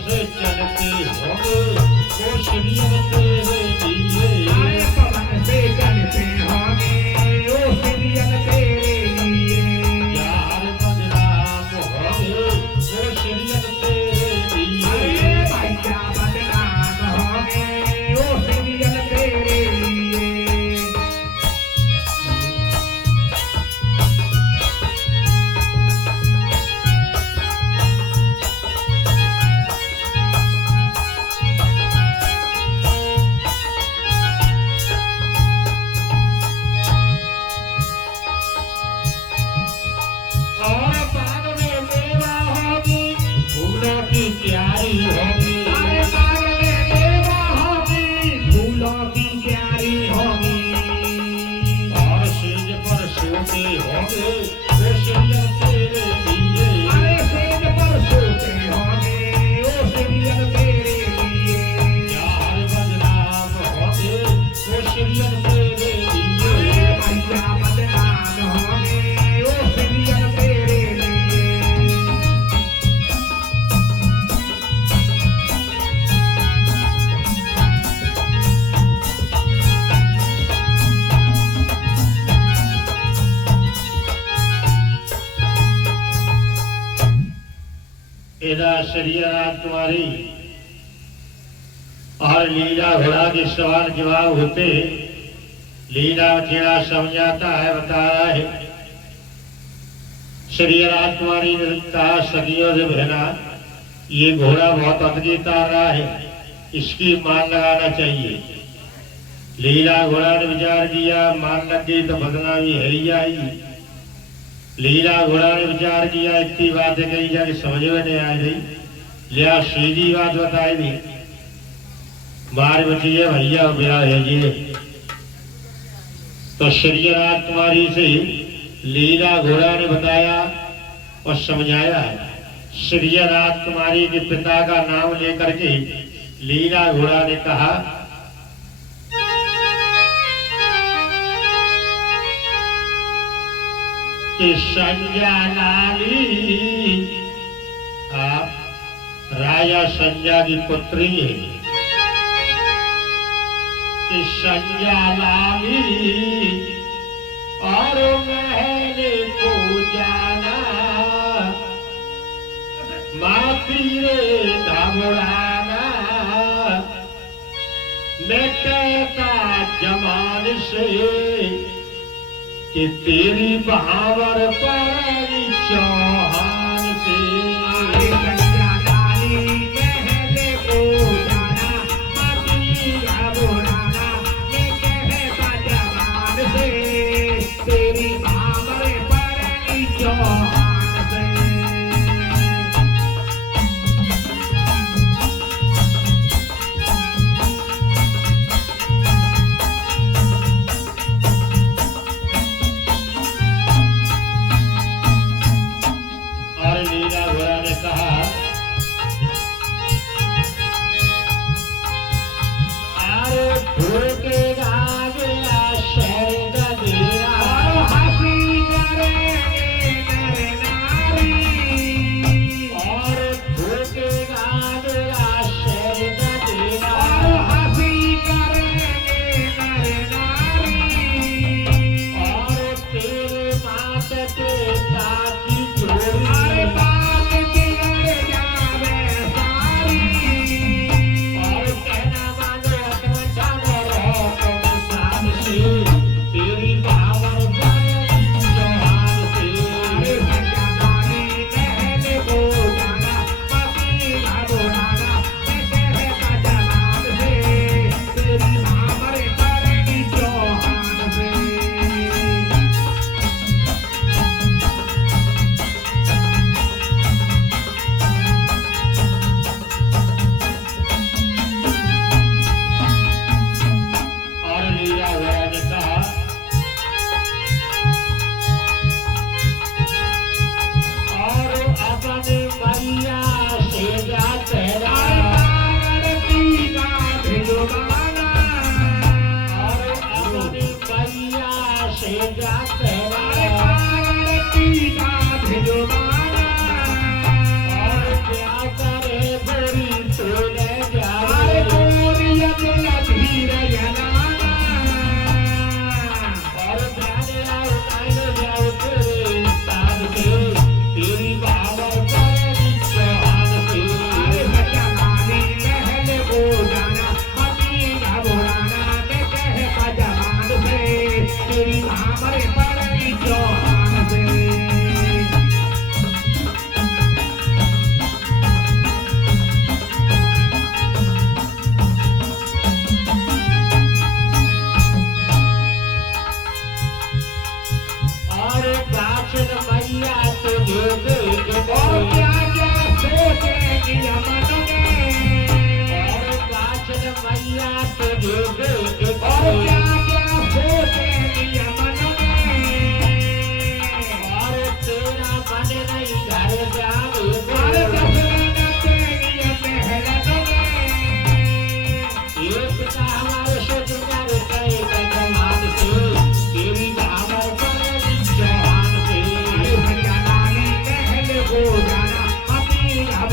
से चलते होंगे वो श्रीयन तेरे लिए। पवन से चलते होंगे वो श्रीयन तेरे लिए। यार बदनाम होंगे वो श्रीयन तेरे लिए। भैया बदनाम होंगे वो श्रीयन तेरे लिए। और बाग में मेवा होगी फूलों की क्यारी होगी। अरे बाग में मेवा होगी फूलों की क्यारी होगी। और सेज पर सोते होंगे वो श्रीयन तेरे लिए। अरे सेज पर सोते होंगे वो श्रीयन तेरे लिए। यार बदनाम होंगे वो श्रीयन तेरे लिए। भैया बदनाम होंगे वो श्रीयन तेरे लिए। एदा श्री राजकुमारी और लीला घोड़ा के सवाल जवाब होते लीला जेड़ा समझाता है बता रहा है। श्री राजकुमारी ने कहा सदियों से बहना ये घोड़ा बहुत अदगी तार रहा है, इसकी मान लगाना चाहिए। लीला घोड़ा ने विचार किया मान लग गई तो बदनामी है ही आई। लीला घोड़ा ने विचार किया इतनी बातें कही जाके समझ में नहीं आ रही, लिया सीधी बात बताई दी मार बचिए भैया ब्याह है जी। तो श्री राजकुमारी से लीला घोड़ा ने बताया और समझाया है। श्री राजकुमारी के पिता का नाम लेकर के लीला घोड़ा ने कहा कि संज्ञा लाली आप राजा संज्ञा की पुत्री है कि संज्ञा लाली और महल को जाना माती रे घबराना। मैं कहता जमान से कि तेरी बहावर पड़ेगी चौहान से। संज्ञा लाली महल को जाना माती घबराना। मैं कहता जवान से तेरी बहावर पड़ेगी चौहान से। और लीला घोड़ा ने कहा अरे भूखेगा गया शहर का देरा। हंसी करेंगे नर नारी। और भूखेगा गया शहर का देरा। हंसी करेंगे नर नारी। और तेरे मात पिता की जोड़ी। अरे बाप तेरे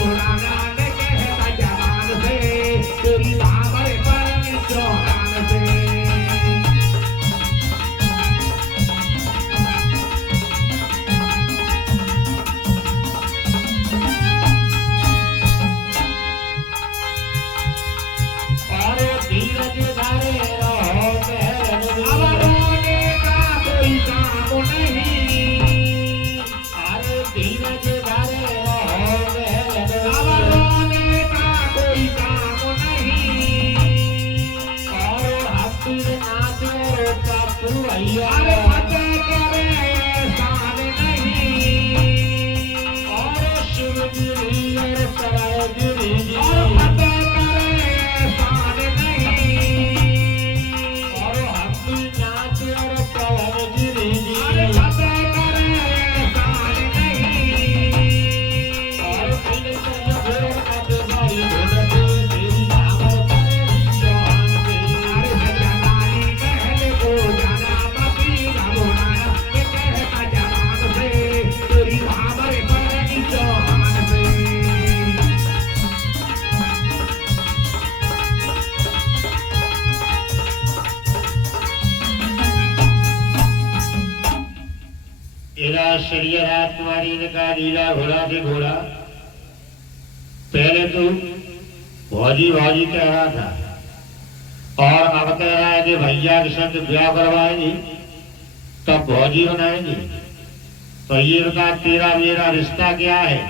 घबराना ने कहता जवान से तेरी भावर पर चौहान से धीरज धारे रहो अब रोने का कोई काम नहीं अरे धीरज धारे रहो अब रोने का कोई काम नहीं और हंसी नाचो तू भैया अरे फतेह करे एहसान नहीं और शिव गिरी और सराय गिरी और फतेह करे एहसान नहीं और हंसी नाच और पवन गिरी अरे फतेह करे एहसान नहीं और फिर चल घोर कद बड़ी घोड़ तेरी भावर पर चौहान अरे जलाली महल को जाना मती घबराना ये कहता जवान से तेरी भावर पर चौहान से एरा श्री राजकुमारी ने कहा लीला घोड़ा से घोड़ा पहले तो भौजी भौजी कह रहा था और अब कह रहा है कि भैया के साथ ब्याह करवाएंगे तब भौजी बनाएंगे तो ये बता तेरा मेरा रिश्ता क्या है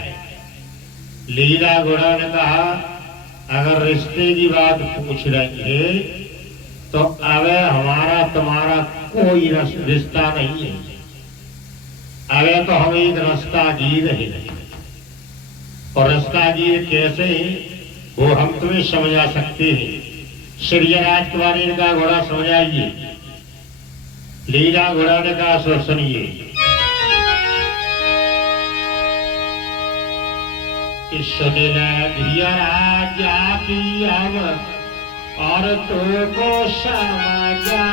लीला घोड़ा ने कहा अगर रिश्ते की बात पूछ रही है तो अब हमारा तुम्हारा कोई रिश्ता नहीं है अगर तो हम एक रास्तागीर है और रास्तागीर कैसे वो हम तुम्हें समझा सकते हैं श्री राजकुमारी ने कहा घोड़ा समझाइए लीला घोड़ा ने कहा सो सुनिए कि सुनिल धिया राजा की हम और तो को समझा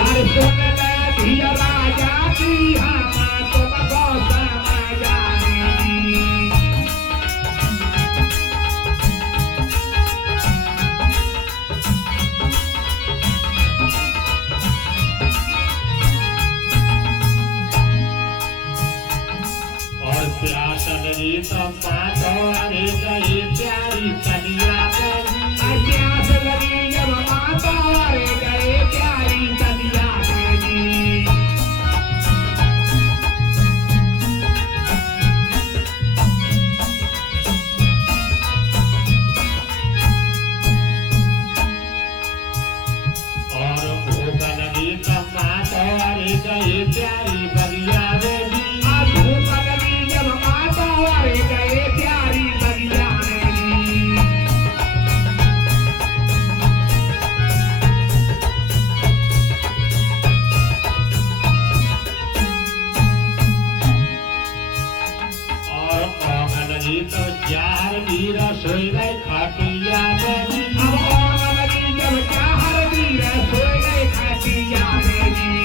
अरे सुन ले धिया राजा की हम तुमको समझाएंगे और प्यास लगी तो मातो अरे गई प्यारी कलिया प्यास लगी जब माता रे गए प्यारी कलिया जी और भूख लगी तो मातो अरे गई प्यारी बलिया भूख लगी जब माता रे गए प्यारी कलिया जी और भूख लगी तो जार भी रसोई गई खाटिया बनी अब आग लगी जब चाहर वीर सोए गए खटिया में जी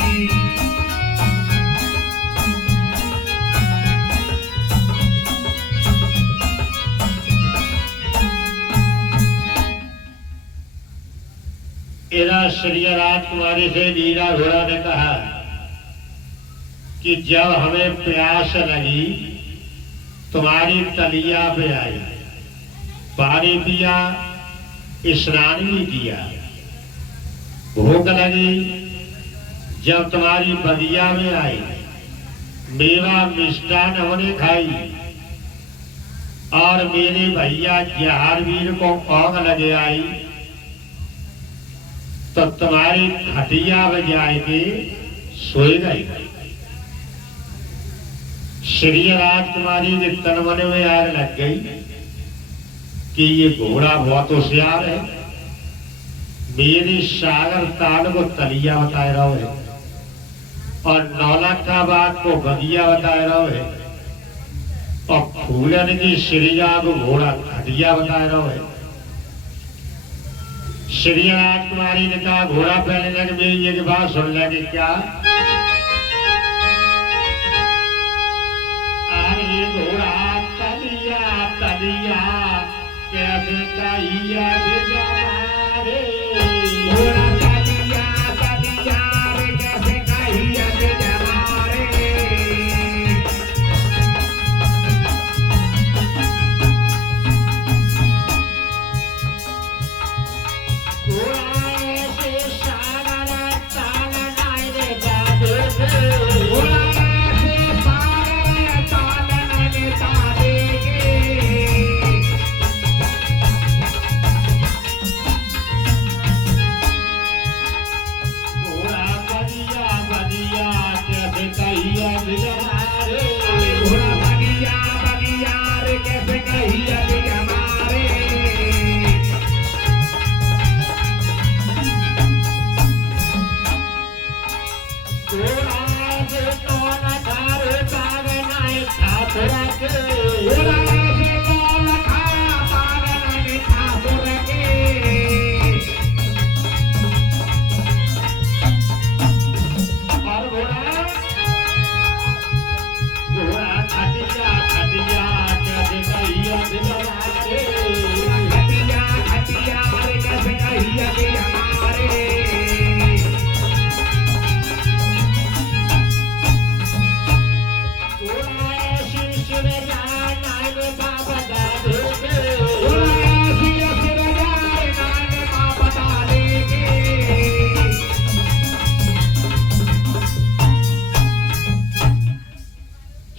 एरा श्री राजकुमारी से लीला घोड़ा ने कहा कि जब हमें प्यास लगी तुम्हारी तलिया पे आई पानी पिया स्नान भी किया भूख लगी जब तुम्हारी बगिया में आई मेवा मिष्टान हमने खाई और मेरे भैया जहारवीर को आग लगे आई तो तुम्हारी खटिया बजाए के सोए गए श्री राजकुमारी के तन मन में आग लग गई कि ये घोड़ा बहुत होशियार है मेरे सागर ताल को तलिया बताए रहो है और नौलखाबाद को बगिया बताए रहो है और फूलन की श्रीजा को घोड़ा खटिया बताए रहो है श्री राजकुमारी ने कहा घोड़ा पहले लगे मेरी ये बात सुन लगे क्या अरे घोड़ा तलिया कैसे कहिया बिजमारे घोड़ा तलिया तलिया रे कैसे कहिया बिजमारे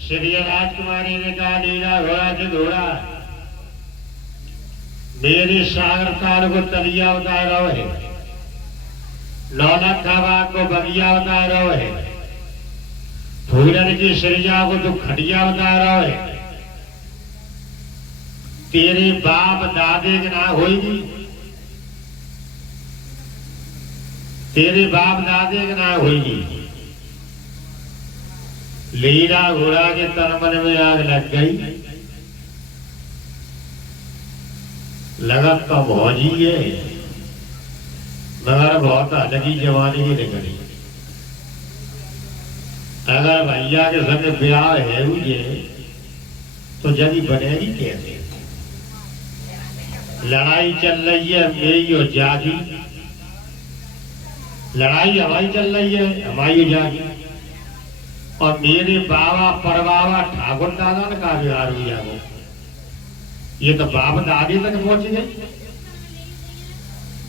श्री राजकुमारी ने कहा लीला घोड़ा के घोड़ा मेरी सागर तार को तलिया उतार रहो है नौलख खावा को बगिया उतार रहो है फूलन की सरिया को तो खटिया उतार रहो है तेरे बाप दादे के ना होगी तेरे बाप दादे के ना होगी लीला घोड़ा के तन मन में आग लग गई लगा तो भौजी है मगर बहुत अलगी जवानी की निकली अगर भैया के संग ब्याह है मुझे तो जल्दी बनेगी कैसे लड़ाई चल रही है मेरी और जागी लड़ाई हमारी चल रही है हमारी जागी और मेरे बाबा परबाबा ठाकुर दादा ने कहा बिहार हुआ वो ये तो बाप दादी तक पहुंच गई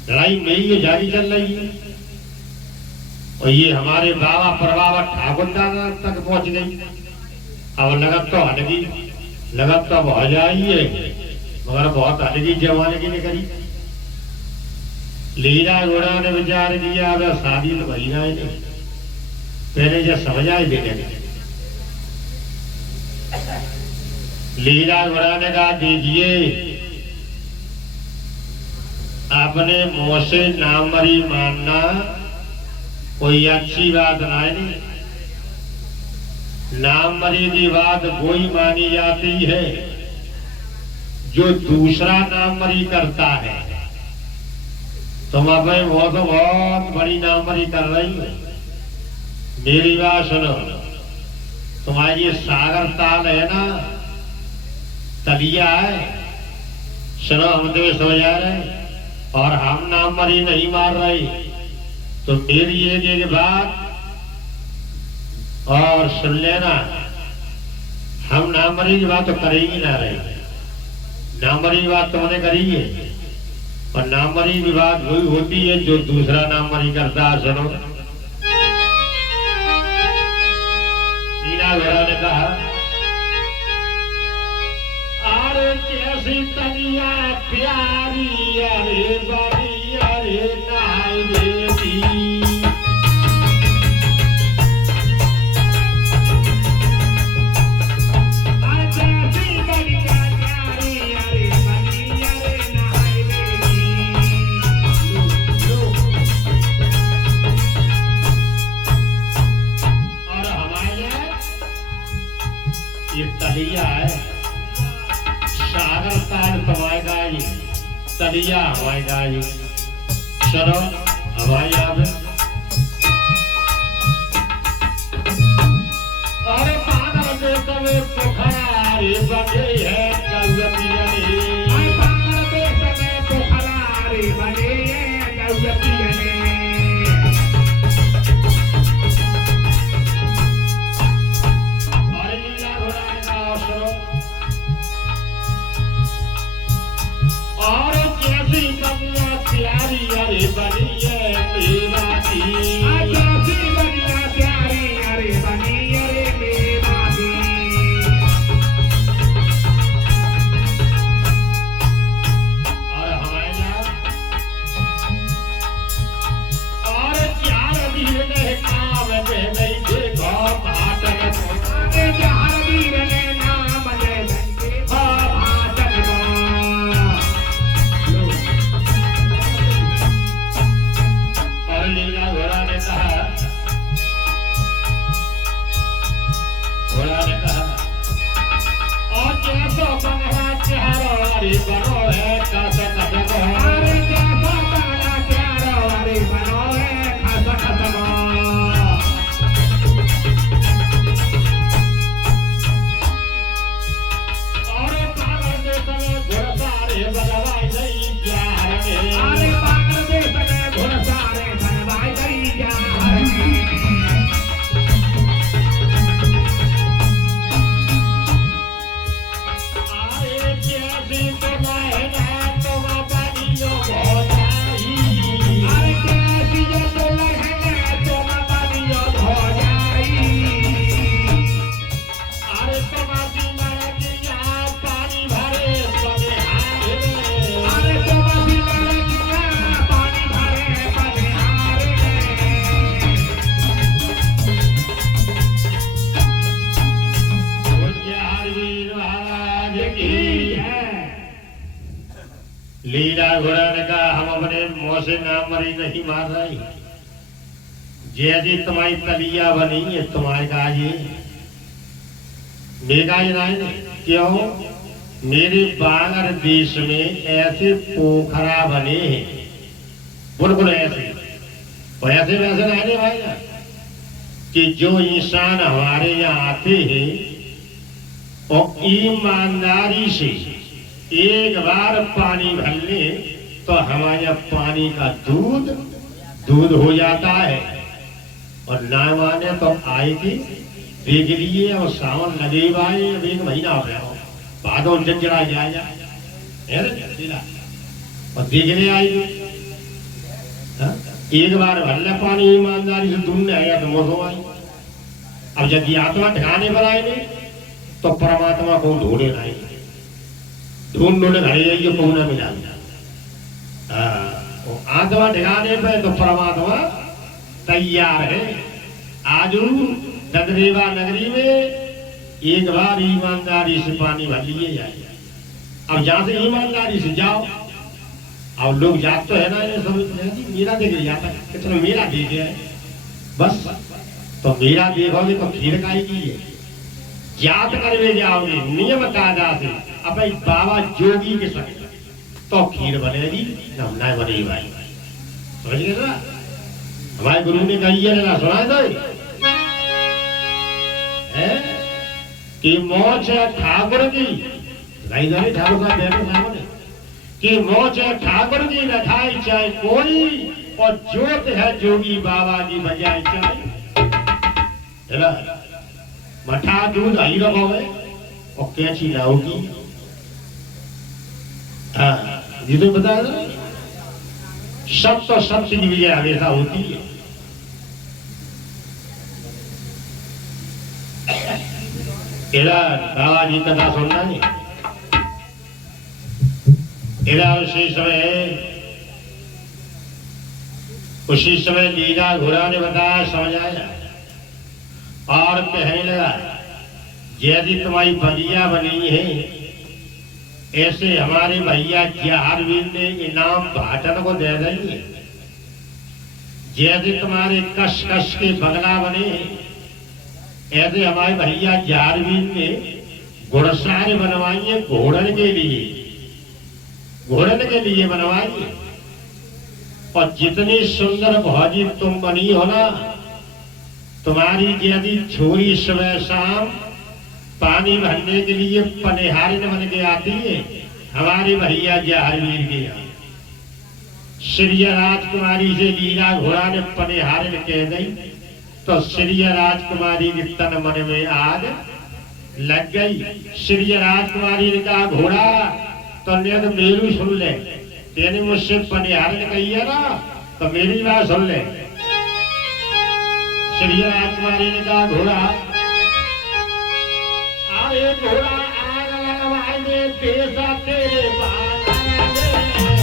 लड़ाई मेरी जारी चल रही है और ये हमारे बाबा परबाबा ठाकुर दादा तक पहुंच गई अब लगत तो हटगी लगत तो हो जाइए मगर बहुत हटगी जवानी की निकली लीला घोड़ा ने विचार किया अब शादी तो भई ना नहीं पहले जो समझा ही देने लीला घोड़ा ने कहा दीजिए अपने मुंह से नामरी मानना कोई अच्छी बात नहीं नामरी की बात वही मानी जाती है जो दूसरा नामरी करता है तुम अपने मुंह तो बहुत बड़ी नामरी कर रही हो मेरी बात सुनो तुम्हारी ये सागर ताल है ना तलिया है सुनो हम तुम्हें समझा रहे और हम नाम मरी नहीं मार रहे तो मेरी एक बात और सुन लेना हम नाम मरी की बात तो करेगी ना रहे नाम मरी की बात तुमने करी है और नाम मरी की बात वही होती है जो दूसरा नाम मरी करता है सुनो घोड़ा ने कहा अरे कैसी तलिया प्यारी अरे बड़ी अरे नाई बेटी कैसी तलिया प्यारी अरे बड़ी अरे नाई बेटी और हमारे ये तलिया है सागर तार तवाएगा ये तलिया हवाएगा ये चलो हवाई आप और मानव देश में पोखरा रे बने है कलपिया अरे बनिए मेवाती कैसी बनिया प्यारी अरे बनी अरे मेवाती और हमारे यहाँ और चार वीर ने काम में नहीं देखो भाटन को अरे चार वीर ने नाम ले के भाटन को और लीला घोड़ा ने कहा और जैसो बनवा चारो अरे बनो है कस कस को अरे कैसा बना प्यारो अरे बनो है खस खस को और पागल के समय घुड़सारे बनवाई नहीं प्यार में अरे पागल दे सके घुड़सारे बनवाई गई प्यार में अरे जैसी तो लहरा तो बनियो हो जाई अरे कैसी जो तो लहंगा तो बनियो हो जाई अरे तुम्हारी लड़कियां पानी भरे बनिहारे में अरे तो बसी लड़कियां पानी भरे बनिहारे में वीर महाराज की लीला घोड़ा ने कहा हम अपने मुंह से नाम मरी नहीं मार रही जैसी तुम्हारी तलिया बनी है तुम्हारे का ये मेरा ये नहीं क्यों मेरे बांगर देश में ऐसे पोखरा बने हैं बिल्कुल ऐसे और ऐसे वैसे नहीं भाई कि जो इंसान हमारे यहाँ आते हैं और ईमानदारी से एक बार पानी भर ले तो हमारे यहाँ पानी का दूध दूध हो जाता है और ना माने तो आए थी देख लिए और सावन लगे भाई अब एक महीना हो गया भादों जंजरा जाया और देखने आई हाँ? एक बार भर ले पानी ईमानदारी से ढूंढने आया तो मौसम आई अब जब ये आत्मा ठिकाने पर आएंगे तो परमात्मा को ढूंढे लाएंगे ढूंढ ढूंढे घरे जाइए को ना मिला आत्मा ठिकाने पे तो परमात्मा तैयार है आजू ददरेवा नगरी में एक बार ईमानदारी से पानी भर लिए जाए अब जहां से ईमानदारी से जाओ अब लोग जाते तो है ना ये सब मेरा देख जाता है कितना मेरा देख है बस तो मेरा देखोगे तो खीर खाएगी है जात करने जाओगे नियम कायदा से अब बाबा जोगी के संग तो खीर बनेगी ना बनेगी भाई समझ गए ना हमारे गुरु ने कही है ना सुनाए तो कि मौज है ठाकुर की ठाकुर का बेटे ठाकुर कि मौज है ठाकुर की रखाई चाहे कोई और जोत है जोगी बाबा की बजाय चाहे मठा दूध आई रखोगे और कैसी लाओगी हाँ ये तो बता दो सब तो सबसे की विजय हमेशा होती है बाबा जी कथा सुनना है उसी समय लीला घोड़ा ने बताया समझाया और कहने लगा जैसी तुम्हारी बलिया बनी है ऐसे हमारे भैया जहारवीर ने इनाम भाटन को दे देंगे जैसे तुम्हारे कश कश के बगला बने ऐसे हमारे भैया जहारवीर ने घुड़सारे बनवाइए घोड़न के लिए बनवाइए और जितनी सुंदर भौजी तुम बनी हो ना तुम्हारी यदि छोरी सुबह शाम पानी भरने के लिए पनिहारिन बन के आती है हमारी भैया जहारवीर के यहाँ श्री राजकुमारी से लीला घोड़ा ने पनिहारिन कह गई तो श्री राजकुमारी के तन मन में आग लग गई। श्री राजकुमारी ने कहा घोड़ा तो नेक मेरू सुन ले तेने मुझसे पनिहारन कही है ना, तो मेरी बात सुन ले। श्री राजकुमारी ने कहा घोड़ा, अरे घोड़ा आग लगवाए दे देसा तेरे बांगन में,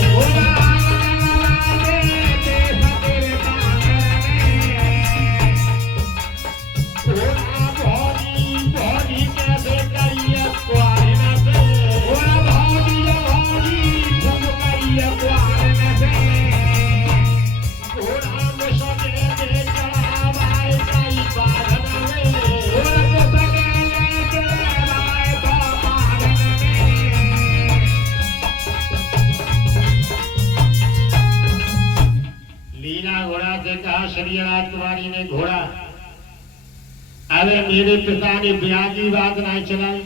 घोड़ा आग लगवाए दे देसा तेरे बांगन में। घोड़ा भौजी भौजी कैसे कहिए क्वारन से, घोड़ा भौजी खूब कहिए क्वारन से। घोड़ा मुसके दे चढ़ावाए कई बांधन में, घोड़ा मुसके ले चढ़ावाए तो बांधन में। लीला घोड़ा से कहा श्री राजकुमारी ने घोड़ा, अरे मेरे पिता ने ब्याह की बात नहीं चलाई,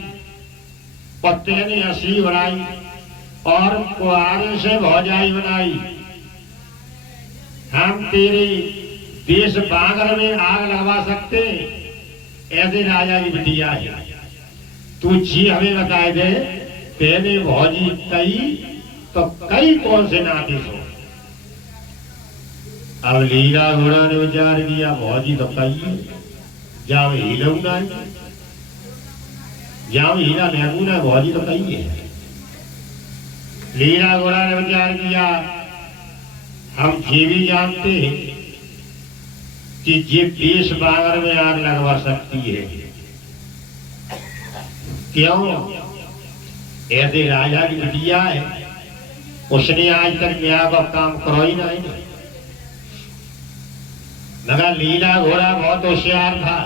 पत्ते ने हंसी बनाई और कुआरे से भौजाई बनाई। हम तेरे देश बांगर में आग लगवा सकते, ऐसे राजा की बिटिया है। तू जी हमें बताए दे, तेने भौजी कई तो कई कौन से नाते हो। अब लीला घोड़ा ने विचार किया, भौजी तो कही जाओ हीरा जाओ हीरा महबूना, भौजी तो कही है। लीला घोड़ा ने विचार किया, हम ये भी जानते हैं कि ये देश बांगर में आग लगवा सकती है। क्यों? ऐसे राजा की बिटिया है, उसने आज तक न्याय का काम करो ही नहीं। मगर लीला घोड़ा बहुत होशियार था,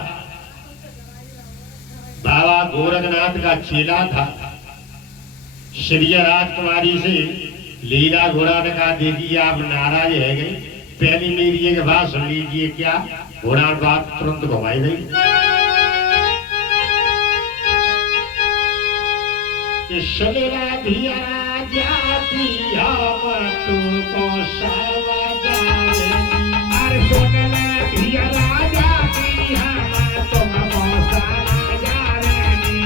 बाबा गोरखनाथ का चेला था। श्री राजकुमारी से लीला घोड़ा ने कहा, देखिए आप नाराज है गए, पहली मेरी एक बात सुन लीजिए। क्या? घोड़ा बात तुरंत घुमाई गई कि सुनेरा धिया जाती हम तुमको अरे सुन ले धिया राजा की हम तुमको समाजारेंगी।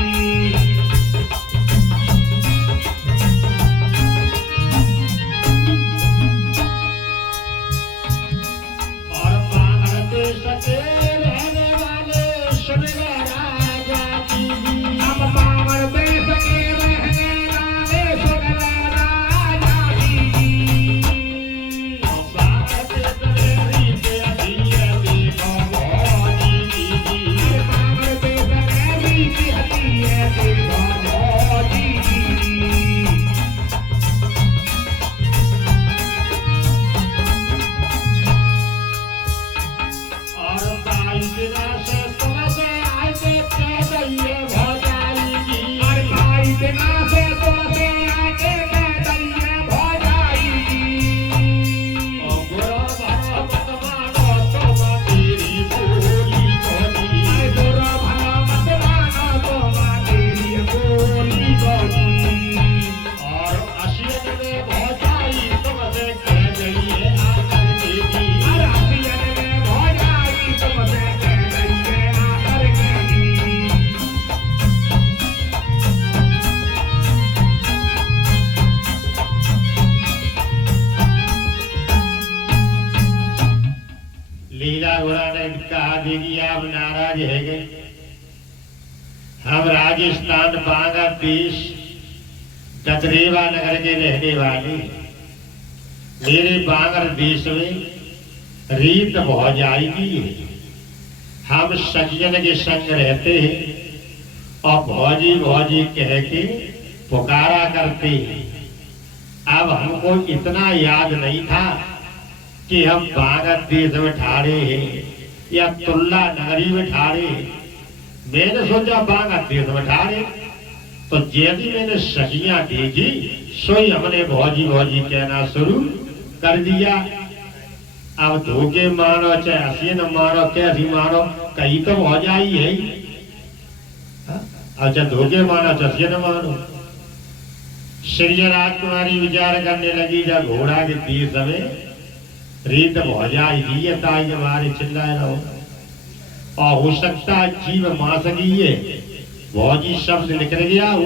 और बांगर देश के रहने वाले सुनेरा राजा की, हम बांगर देश के रहने वाले सुन ले राजा की। लीला घोड़ा ने कहा, देखिए आप नाराज है गए, हम राजस्थान बांगर देश ददरेवा नगर के रहने वाले। मेरे बांगर देश में रीत भौजाई की है, हम सज्जन के संग रहते हैं और भौजी भौजी कह के पुकारा करते हैं। अब हमको इतना याद नहीं था कि हम बांगर देश में ठाड़े हैं या तुल्ला नगरी में ठाड़े। मैंने सोचा बांगर देश में ठाड़े, तो जैसी मैंने सखियां देखी सोई हमने भौजी भौजी कहना शुरू कर दिया। अब धोखे मारो चाहे हंसी न मारो, कैसी मारो, कहीं तो भौजाई है ही। अच्छा धोखे मारो चाहे हंसी न मारो। श्री राजकुमारी विचार करने लगी, जब घोड़ा के देश में रीत भौजाई दी है ताई हमारे चिल्लाए रहो, और हो सकता है जीव मां सकी है, भौजी शब्द निकल गया हो।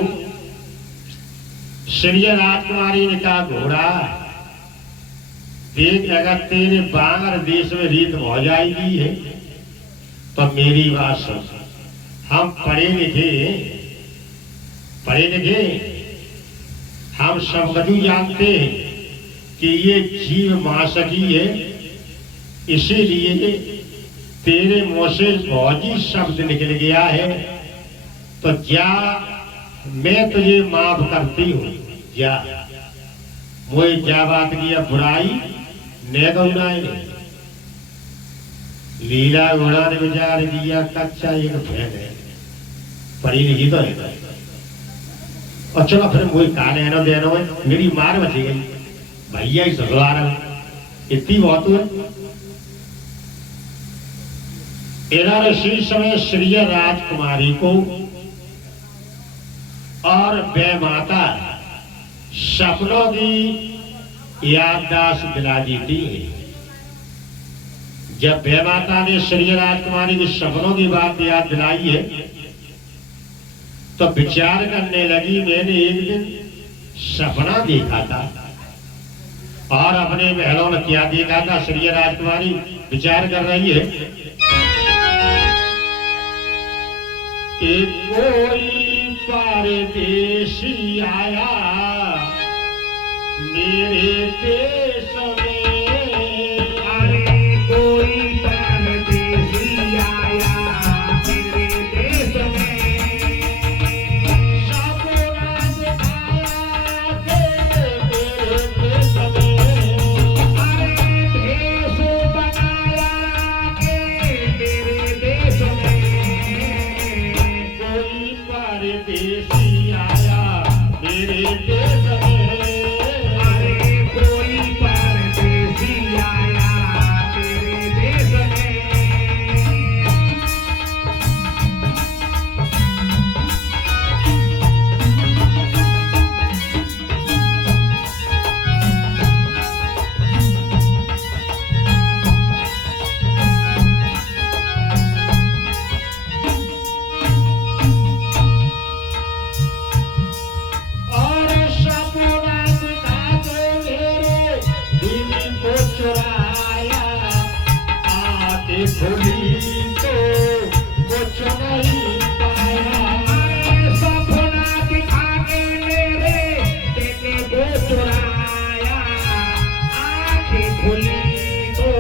श्री राजकुमारी ने कहा, घोड़ा देख अगर तेरे बांगर देश में रीत हो जाएगी है तो मेरी बात सुन। हम पढ़े लिखे हम सब कदू जानते हैं कि ये जीव मासकी है, इसीलिए तेरे मुंह से फौजी शब्द निकल गया है तो जा, मैं तुझे माफ करती हूँ, जा। मुझे जा बात किया बुराई ने गौनाए लीला घोड़ा ने विचार किया कच्चा एक फैन है, पढ़ी लिखी तो है और चलो फिर मुझे काने आना देना है, मेरी मार बची गई, भैया ही ससुराल इतनी बहुत हुए। इधर इसी समय श्री राजकुमारी को और वे माता सपनों की याददाश्त दिला दी थी। जब वे माता ने श्री राजकुमारी की सपनों की बात याद दिलाई है तो विचार करने लगी, मैंने एक दिन सपना देखा था और अपने महलों में क्या देखा था। श्री राजकुमारी विचार कर रही है कि कोई परदेसी आया मेरे देश में, अरे कोई परदेसी आया मेरे देश में, सपना दिखाया मेरे देश में, अरे देश बनाया के मेरे देश में, कोई परदेसी आया मेरे देश में। अरे कोई परदेसी आया मेरे देश में। और सपना दिखा के मेरे दिल को चुराया, आके खुली तो कुछ नहीं पाया। अरे सपना दिखा के मेरे दिल को चुराया, आंखें खुली तो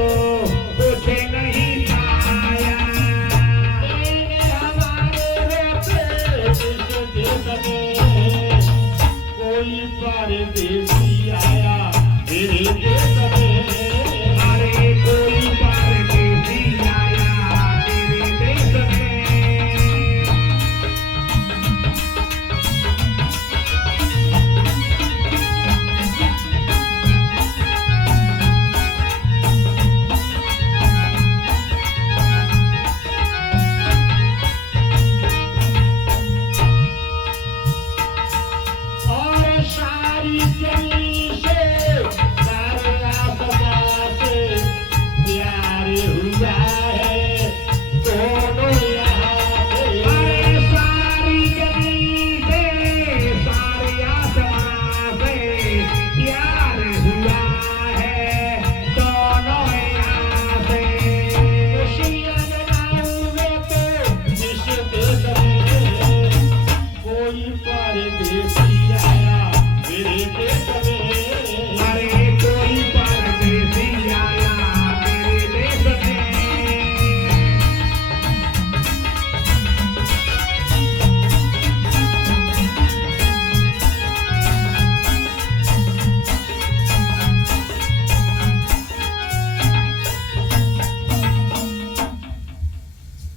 कुछ नहीं पाया। तेरे हमारे रोते इस देश में, कोई परदेसी आया मेरे देश में। अरे कोई परदेसी आया मेरे देश में। और सारी जमी से सारे आसमां से प्यार हुआ है दोनों यहाँ पे। अरे सारी जमीन से सारे आसमां से प्यार हुआ है दोनों यहाँ से। खुशियाँ मनाऊंगे तो इस देश में, कोई परदेसी आया मेरे देश में। अरे कोई परदेसी आया मेरे देश में।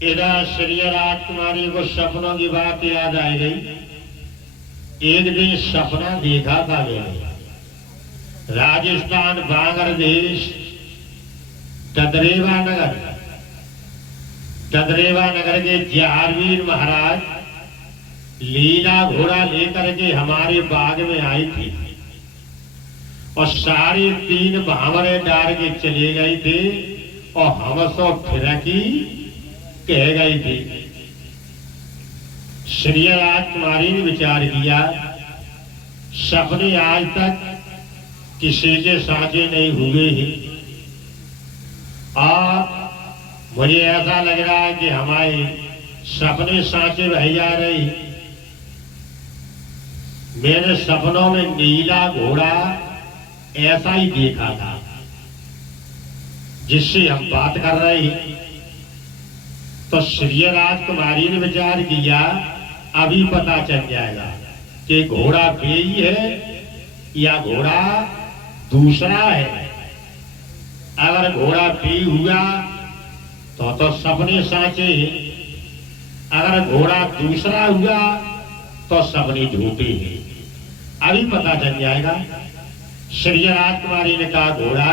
इधर श्री राजकुमारी को सपनों की बात याद आ गई। एक दिन सपना देखा था मैंने, राजस्थान बांगर देश ददरेवा नगर के जहारवीर महाराज लीला घोड़ा लेकर के हमारे बाग में आई थी और 3.5 भावरे डाल के चले गए थे और हम सब फिरकी कह गई थी। श्री राजकुमारी ने विचार किया, सपने आज तक किसी के साझे नहीं हुए ही। और मुझे ऐसा लग रहा है कि हमारे सपने साँचे रह जा रही। मेरे सपनों में नीला घोड़ा ऐसा ही देखा था जिससे हम बात कर रहे हैं। तो श्री राजकुमारी ने विचार किया अभी पता चल जाएगा कि घोड़ा बेई है या घोड़ा दूसरा है। अगर घोड़ा बेई हुआ तो सपने साँचे, अगर घोड़ा दूसरा हुआ तो सपने झूठे हैं। अभी पता चल जाएगा। श्री राजकुमारी ने कहा घोड़ा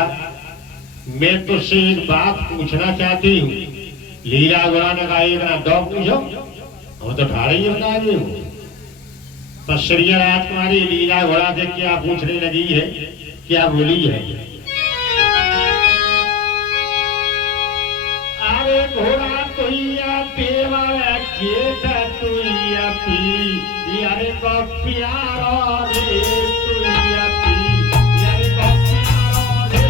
मैं तुझसे एक बात पूछना चाहती हूँ। लीला घोड़ा ने कहा एक ना दो पूछो, हम तो ठाड़े ही बता रहे हो। तो श्री राजकुमारी लीला घोड़ा से क्या पूछने लगी है, क्या बोली है? अरे घोड़ा तुइया देवर जेठ तुइया पी यारे को प्यारो रे तुइया पी यारे को प्यारो रे।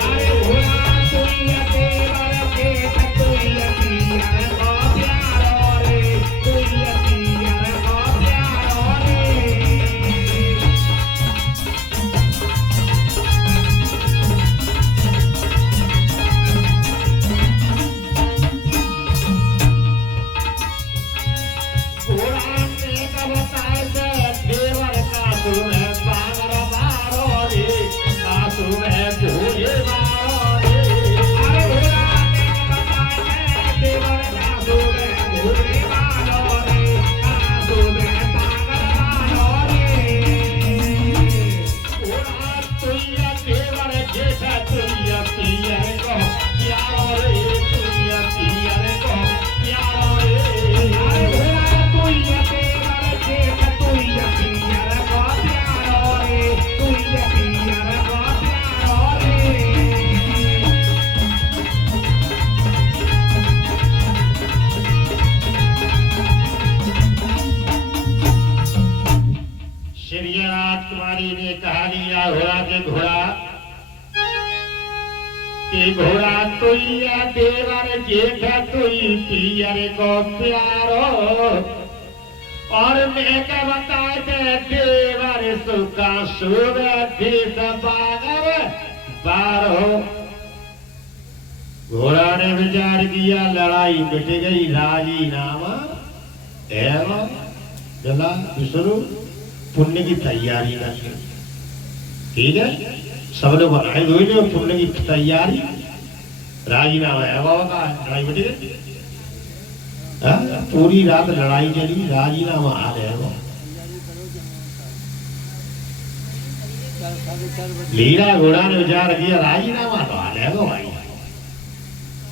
अरे घोड़ा तुइया देवर जेठ तुइया पी यारे को प्यारो रे तुइया पी यारे को प्यारो रे। श्री राजकुमारी ने कहा लिया घोड़ा के घोड़ा कि घोड़ा तुइया देवर जेठ तुई पियर को प्यारो। और मैं क्या बता दे देवर सुखा सुरभित बागर बारो। घोड़ा ने विचार किया लड़ाई मिट गई, राजीनामा एवं जला विष्णु पुण्य की तैयारी करनी। ठीक है, सब लोग बनाए हुए थे पुण्य की तैयारी। राजीनामा है बाबा का, लड़ाई मिट गई। पूरी रात लड़ाई चली, राजीनामा आ गया वो। लीला घोड़ा ने विचार किया राजीनामा तो आ जाएगा भाई,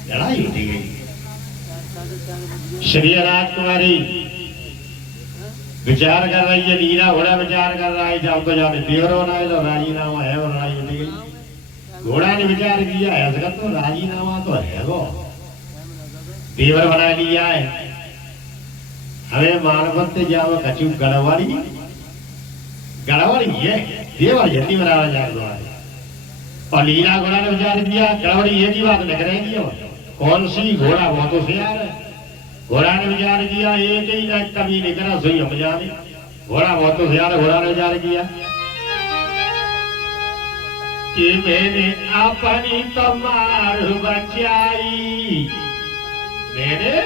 लड़ाई मिट गई। श्री राजकुमारी विचार कर रही है, लीला घोड़ा विचार कर रहा है जब तो जाने देवर होना है तो राजीनामा है और लड़ाई मिट गई। घोड़ा ने विचार किया ऐसा तो राजीनामा तो है वो, देवर बना लिया है। हमें मानवत जाओ कचू गड़वाड़ी गड़वाड़ी है, देवर जल्दी बनाना जाएगा। और लीला घोड़ा ने विचार किया गड़बड़ी एक ही बात लिख रही कौन सी, घोड़ा बहुत होशियार है। घोड़ा ने विचार किया एक ही ना कभी निकला सोई हम जाने, घोड़ा बहुत होशियार है। घोड़ा ने विचार किया कि मैंने अपनी तमार बचाई, मैंने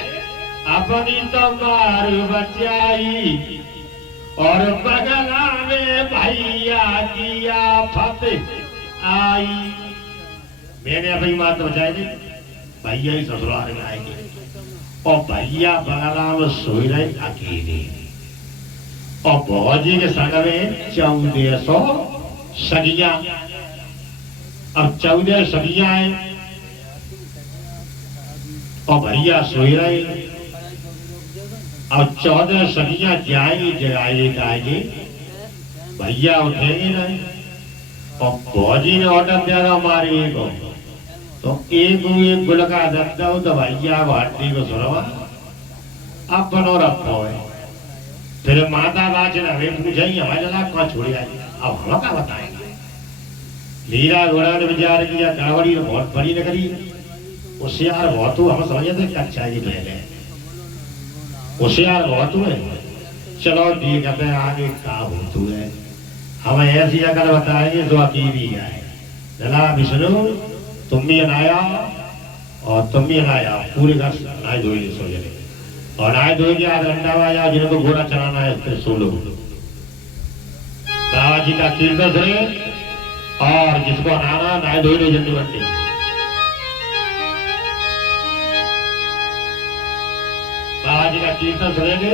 अपनी तमार बचाई और बगला में भैया की आफत आई। मैंने अपनी मात बचाई थी, भैया ही ससुराल में आएंगे और भैया बगला में सोई रहे अकेले। और भौजी के संग में 1400 सगिया, अब 14 सगिया है और भैया सोई रहे। अब 14 सगिया जाएंगी जगाएंगे जाएंगे, भैया उठेंगे नहीं। और भौजी ने ऑर्डर दिया था हमारे को तो एक गुलका दत्ता हो तो भैया भाटी को सुरवा अब बनो रखो है। फिर माता बाज ने हमें पूछेंगे हमारे जला कहाँ छोड़ आई, अब हम क्या बताएंगे। लीला घोड़ा ने विचार किया कावड़ी ने बहुत बड़ी नगरी होशियार बहुत हूँ, हम समझे थे कच्चा जी पहले होशियार बहुत हुए। चलो ठीक है आगे का होतू है, हम ऐसी अकल बताएंगे जो अकीबी है। चला विष्णु तुम भी अनाया और तुम भी अनाया, पूरे घर नहाए धोए सो जने और नहाए धोए के आध घंटा में आया जिनको घोड़ा चलाना है फिर सो लो। बाबा जी का कीर्तन सुने और जिसको नहाना नहाए धोए ले जल्दी बंटी। बाबा जी का कीर्तन सुनेंगे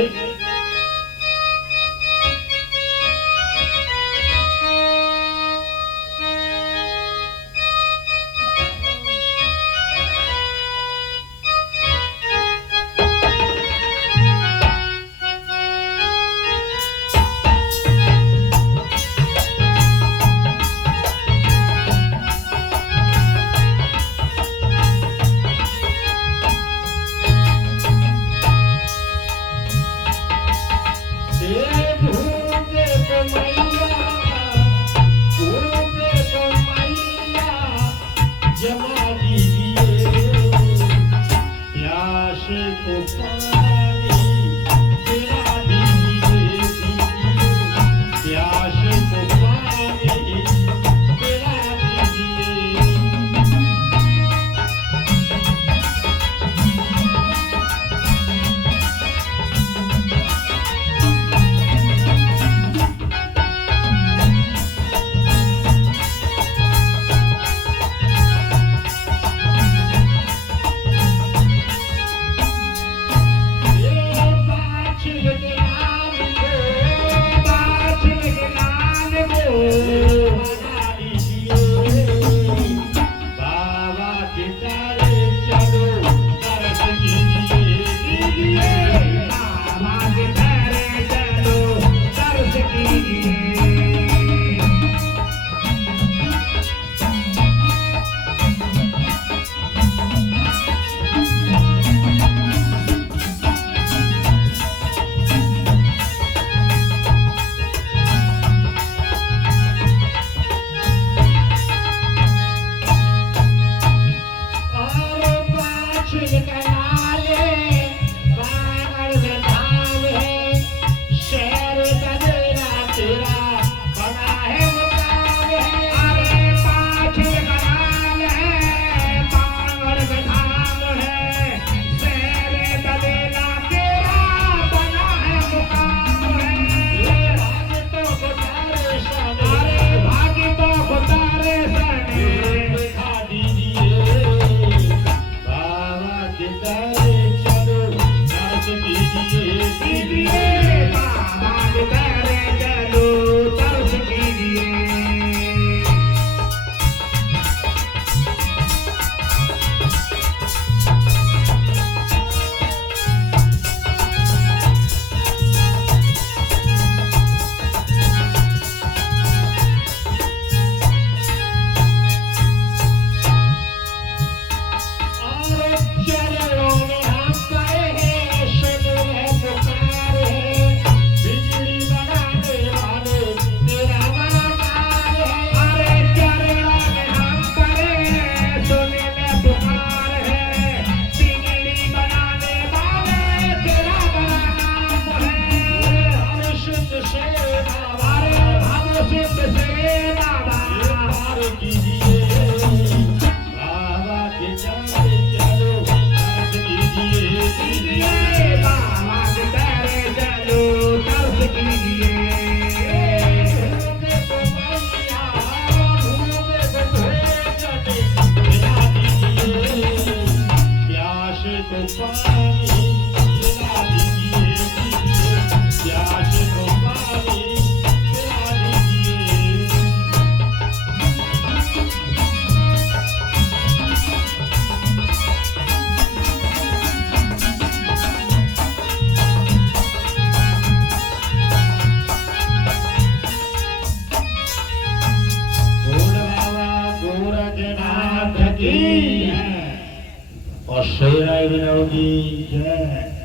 और शेरा विनोदी जय।